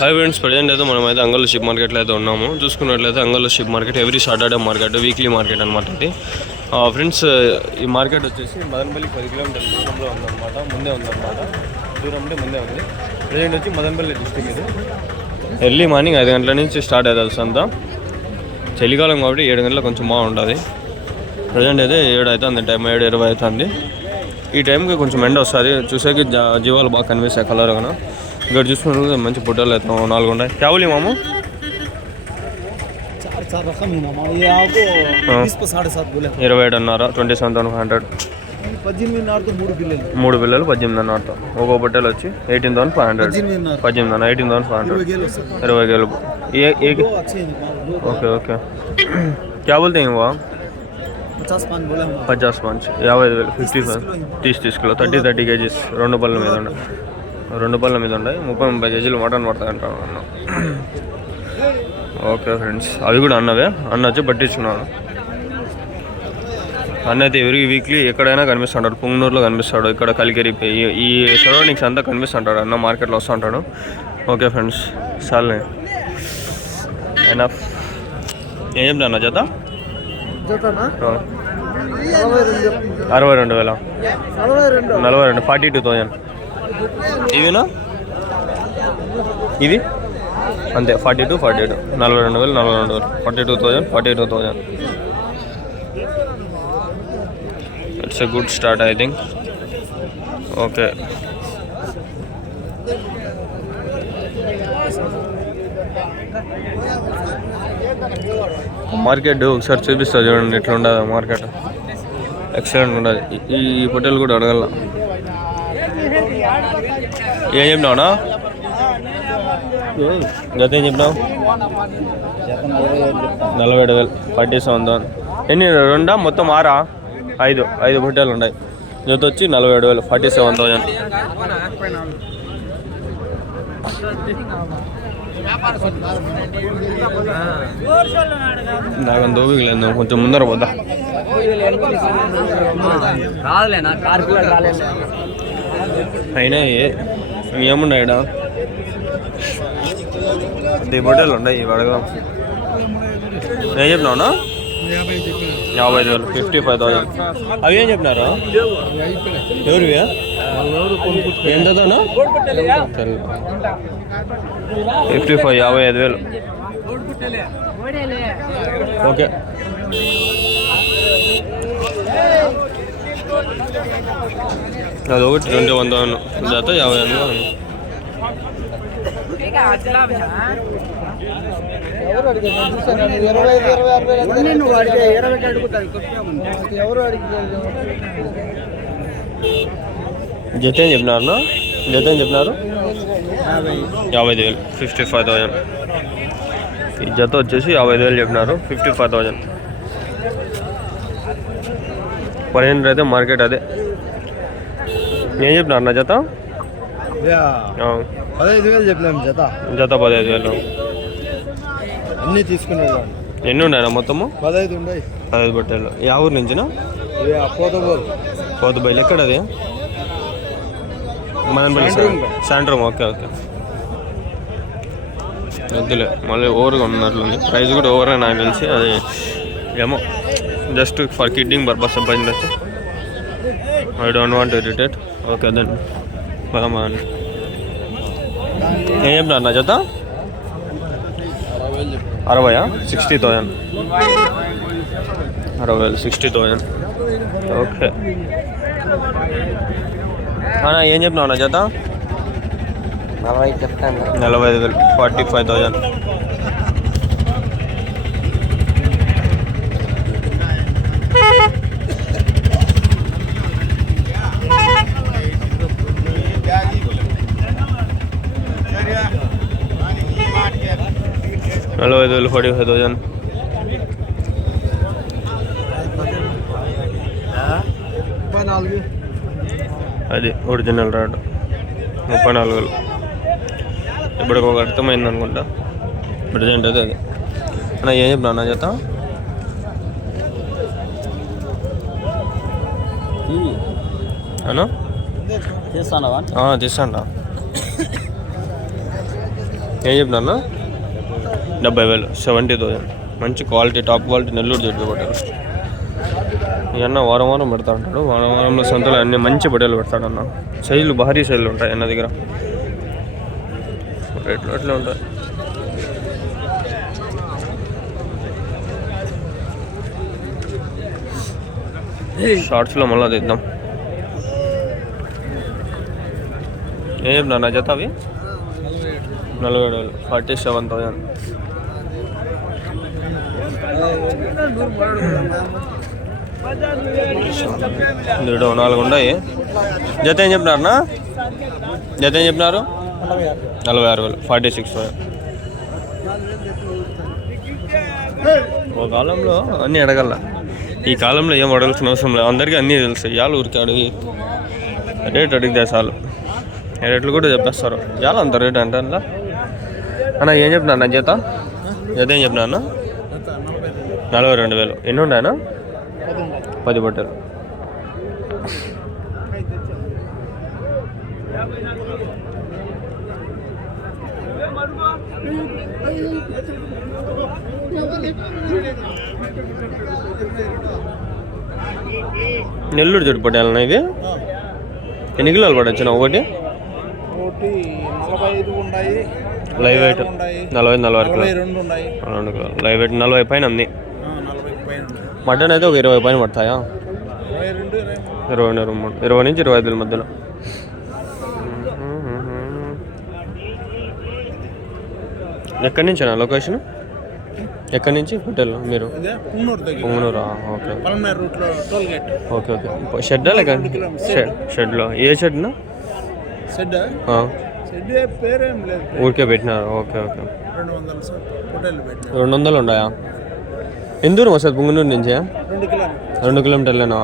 Hi friends, present అయితే మనమైతే అంగళ్ళు షిప్ మార్కెట్లో అయితే ఉన్నాము. చూసుకున్నట్లయితే అంగళ్ళు షిప్ market every Saturday market, weekly market అనమాట ఇది. ఫ్రెండ్స్, ఈ మార్కెట్ వచ్చేసి మదనపల్లి 10 కిలోమీటర్ల దూరంలో ఉందన్నమాట. ముందే ఉందన్నమాట, దూరం అంటే ముందే ఉంది. ప్రజెంట్ వచ్చి మదనపల్లి డిస్ట్రిక్ట్ ఇది. ఎర్లీ మార్నింగ్ 5 గంటల నుంచి స్టార్ట్ అవుతుంది సంతా. చలికాలం కాబట్టి 7 గంటలకు కొంచెం బాగుంటుంది. ప్రజెంట్ అయితే 7 అవుతుంది, టైం 7:20 అవుతుంది. ఈ టైంకి కొంచెం ఎండ వస్తుంది, చూసేకి జీవాలు బాగా కనిపిస్తాయి కలర్ కన్నా. ఇక్కడ చూసుకున్నట్లయితే మంచి పుట్టలు అయితే 4 ఉన్నాయి. క్యావులి మాము 27 అన్నారా, 27,500. 3 పిల్లలు 18,500. ఒక్కో పుట్టలు వచ్చి 18,500. 18,500. 20,000. Okay okay. क्या बोलते हैं वो? 50 पाँच 55,000. 55 30 కిలో 30 kgs. 2 పళ్ళ మీద ఉన్నాయి, 2 పళ్ళ మీద ఉన్నాయి. 30 కేజీలు మటన్ పడతాయి అంటాను అన్న. ఓకే ఫ్రెండ్స్, అవి కూడా అన్నవే. అన్న వచ్చి పట్టించుకున్నాను. అన్న అయితే ఎవరి వీక్లీ ఎక్కడైనా కనిపిస్తుంటాడు. పుంగనూరులో కనిపిస్తాడు, ఇక్కడ కలికిరి ఈ సరౌండింగ్స్ అంతా కనిపిస్తుంటాడు. అన్న మార్కెట్లో వస్తుంటాడు. ఓకే ఫ్రెండ్స్, చాలే ఎనఫ్. ఏం చెప్తా అన్న జత? 62,000. 42. 42,000. ఇవినా ఇవి అంతే, 42. 42,000. 42,000. It's a good start I think. Okay, market ఒకసారి చూపిస్తా చూడండి, ఇట్లా ఉండదు మార్కెట్. ఎక్సలెంట్ ఉండదు. ఈ హోటల్ కూడా అడగల. ఏం చెప్పినావునా? జత ఏం చెప్పినావు? 47,000. 47,000. ఎన్ని రెండా? మొత్తం 6? 5 హోటల్ ఉన్నాయి. జత వచ్చి 47,000. 47,000. నాకు దోపికలేదు, కొంచెం ముందర పోద్దా. అయినా ఏమున్నాయి ఇక్కడ? ఈ బొట్టలు ఉన్నాయి, ఇవి అడగదాం. ఏం చెప్పినావునా? 55,000. 55,000. అవి ఏం చెప్పినారా? ఎవరివి? ఎంతనా? 55. 55,000. ఓకే. అదొకటి 21,000. జత 50,000. జత ఏం చెప్పినారు? 50,000. 55,000. ఈ జత వచ్చేసి 50,000 చెప్పినారు. 55,000. పర్యటన అయితే మార్కెట్ అదే. ఏం చెప్పినారు నా జత? 15,000 చెప్పినాం. జత 15,000. అన్నీ తీసుకున్నాడు. ఎన్ని ఉన్నాయా మొత్తము? 15 ఉన్నాయి. 15 బట్టలు. ఏ ఊరు నుంచినా? పోతబైలు. ఎక్కడ అది? మదనపల్లి సాయంత్రం. Okay okay. వద్దులే, మళ్ళీ ఓవర్గా ఉన్నట్లుంది. ప్రైస్ కూడా ఓవర్ అని నాకు తెలిసి. అది ఏమో జస్ట్ ఫర్ కిడ్డింగ్ పర్పస్ సంపాదించచ్చు. I don't want to irritate. Okay then పదమ్మా. ఏం చెప్పినారు నా జత? 60. 60,000. 60,000. 60,000. ఓకే. ఏం చెప్పినావు నా జత? 40 చెప్తాను. 45,000. 45,000. హలో, 45,000. అది ఒరిజినల్ రాడ్. 34,000. ఇప్పుడు ఒక అర్థమైంది అనుకుంటా. ప్రజెంట్ అయితే అది. అన్న ఏం చెప్పినా నా జత? తీస్తాను. ఏం చెప్పినా 70,000 70,000. మంచి క్వాలిటీ, టాప్ క్వాలిటీ నెల్లూరు జట్టు పట్టారు. ఇవన్న వారం వారం పెడతా ఉంటాడు. వారం వారంలో సంతలో అన్ని మంచి బట్టలు పెడతాడు అన్న. సైజులు భారీ సైజులు ఉంటాయి అన్న దగ్గర. రేట్లు అట్లా ఉంటాయి. షార్ట్స్లో మళ్ళీ తీద్దాం. ఏం చెప్పినా నా జత అవి 47,000 47,000. ఇందులో 4 ఉన్నాయి. జత ఏం చెప్పినారన్నా? జత ఏం చెప్పినారు? 46,000 46,000. ఓ కాలంలో అన్నీ అడగల, ఈ కాలంలో ఏం అడగాల్సిన అవసరం లేదు. అందరికీ అన్నీ తెలుసు. ఇవాళ ఊరికి అడిగి రేట్ అడిగితే చాలు, రేట్లు కూడా చెప్పేస్తారు. చాలా అంత రేట్ అంటే అన్న. అన్న ఏం చెప్పినా అన్న జత? జత ఏం చెప్పినా అన్న? 42,000. ఎన్ని ఉన్నాయన్నా? 10 బట్టలు. నెల్లూరు జట్టు పట్టాలన్నా ఇది? ఎన్ని కిలోలు పడవచ్చు ఒకటి? 45 ఉన్నాయి. Live weight 40-42 kilo. 2 kilo live weight 40 పైన ఉంది. మటన్ అయితే ఒక 20 పైన పడతాయా? 20 నుంచి 25 మధ్యలో. ఎక్కడి నుంచి అన్న లొకేషన్? ఎక్కడి నుంచి హోటల్ మీరు? పొంగనూరా? Okay okay okay. షెడ్డా లేక షెడ్లో? ఏ షెడ్నా? ఊరికే పెట్టినారు. Okay okay. 200 ఉన్నాయా? ఎంత దూరం వస్తుంది పొంగనూరు నుంచి? 2 కిలోమీటర్లేనా?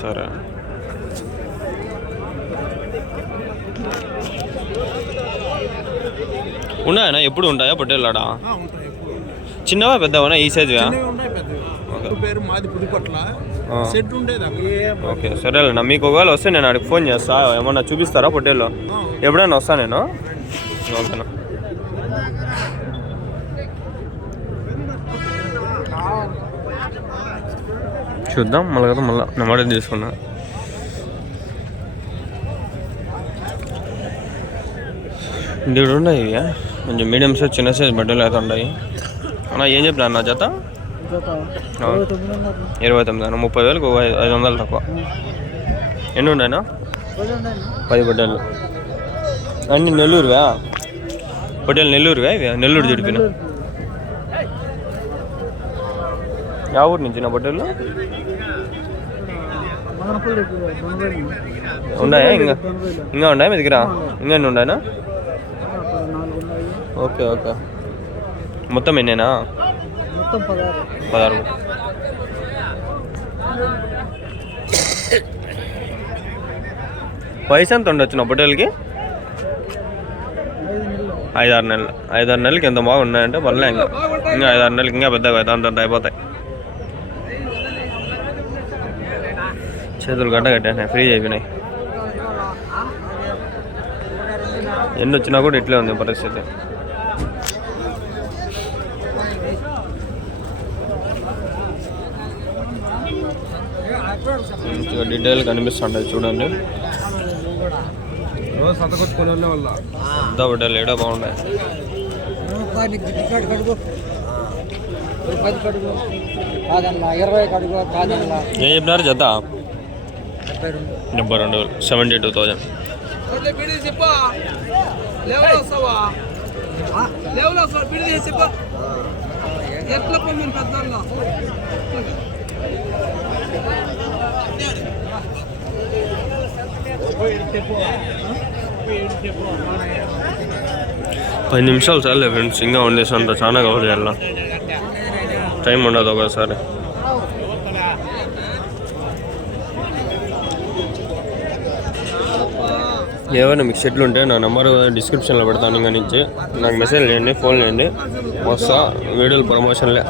సరే. ఉన్నాయన్నా? ఎప్పుడు ఉంటాయా పొట్టేళ్ళాడా? చిన్నవా పెద్దవా? ఈ సైజువా? ఓకే సరేలేనా. మీకు ఒకవేళ వస్తే నేను అడిగి ఫోన్ చేస్తా. ఏమన్నా చూపిస్తారా పొట్టేళ్ళు? ఎప్పుడైనా వస్తా నేను. ఓకేనా. చూద్దాం మళ్ళీ కదా. మళ్ళీ నెంబర్ తీసుకున్నా. ఇందులో ఉన్నాయి ఇవి కొంచెం మీడియం సైజ్, చిన్న సైజ్ బట్టలు అయితే ఉన్నాయి. అన్నా ఏం చెప్పినా నా జత? 29,000. 30,000కు 500 తక్కువ. ఎన్ని ఉన్నాయినా? 10 బట్టలు. అన్ని నెల్లూరువా? బట్టలు నెల్లూరువా ఇవి? నెల్లూరు జడిపిన. యా ఊరు నుంచి నా బట్టలు? ఉన్నాయా? ఇంకా ఉన్నాయా మీ దగ్గర? ఇంకా ఎన్ని ఉన్నాయనా? Okay okay. మొత్తం ఎన్నేనా? 16. వయసు ఎంత ఉండొచ్చు నా బొట్టెలకి? 5-6 నెలలు. 5-6 నెలలకి ఎంత బాగా ఉన్నాయంటే మళ్ళీ ఇంకా 5-6 నెలలకి ఇంకా పెద్దగా అవుతాయి. అంతంత అయిపోతాయి. చేతులు గడ్డ కట్టేసినాయి, ఫ్రీ అయిపోయినాయి. ఎన్ని వచ్చినా కూడా ఇట్లే ఉంది పరిస్థితి. మంచిగా డీటెయిల్ కనిపిస్తుంటుంది చూడండి. పెద్ద బట్టలు ఏడా బాగున్నాయి. ఏం చెప్పినారు జత? 72,000. 72,000. పది నిమిషాలు చాలే ఫ్రెండ్స్. ఇంకా వండేసి అంత చాలా కవర్ చేయాల. టైం ఉండదు ఒకసారి. ఏమైనా మీకు షెడ్లు ఉంటే నా నెంబర్ డిస్క్రిప్షన్లో పెడతాను. ఇంకా నుంచి నాకు మెసేజ్ చేయండి, ఫోన్ చేయండి, వస్తా. వీడియోలు ప్రమోషన్లే.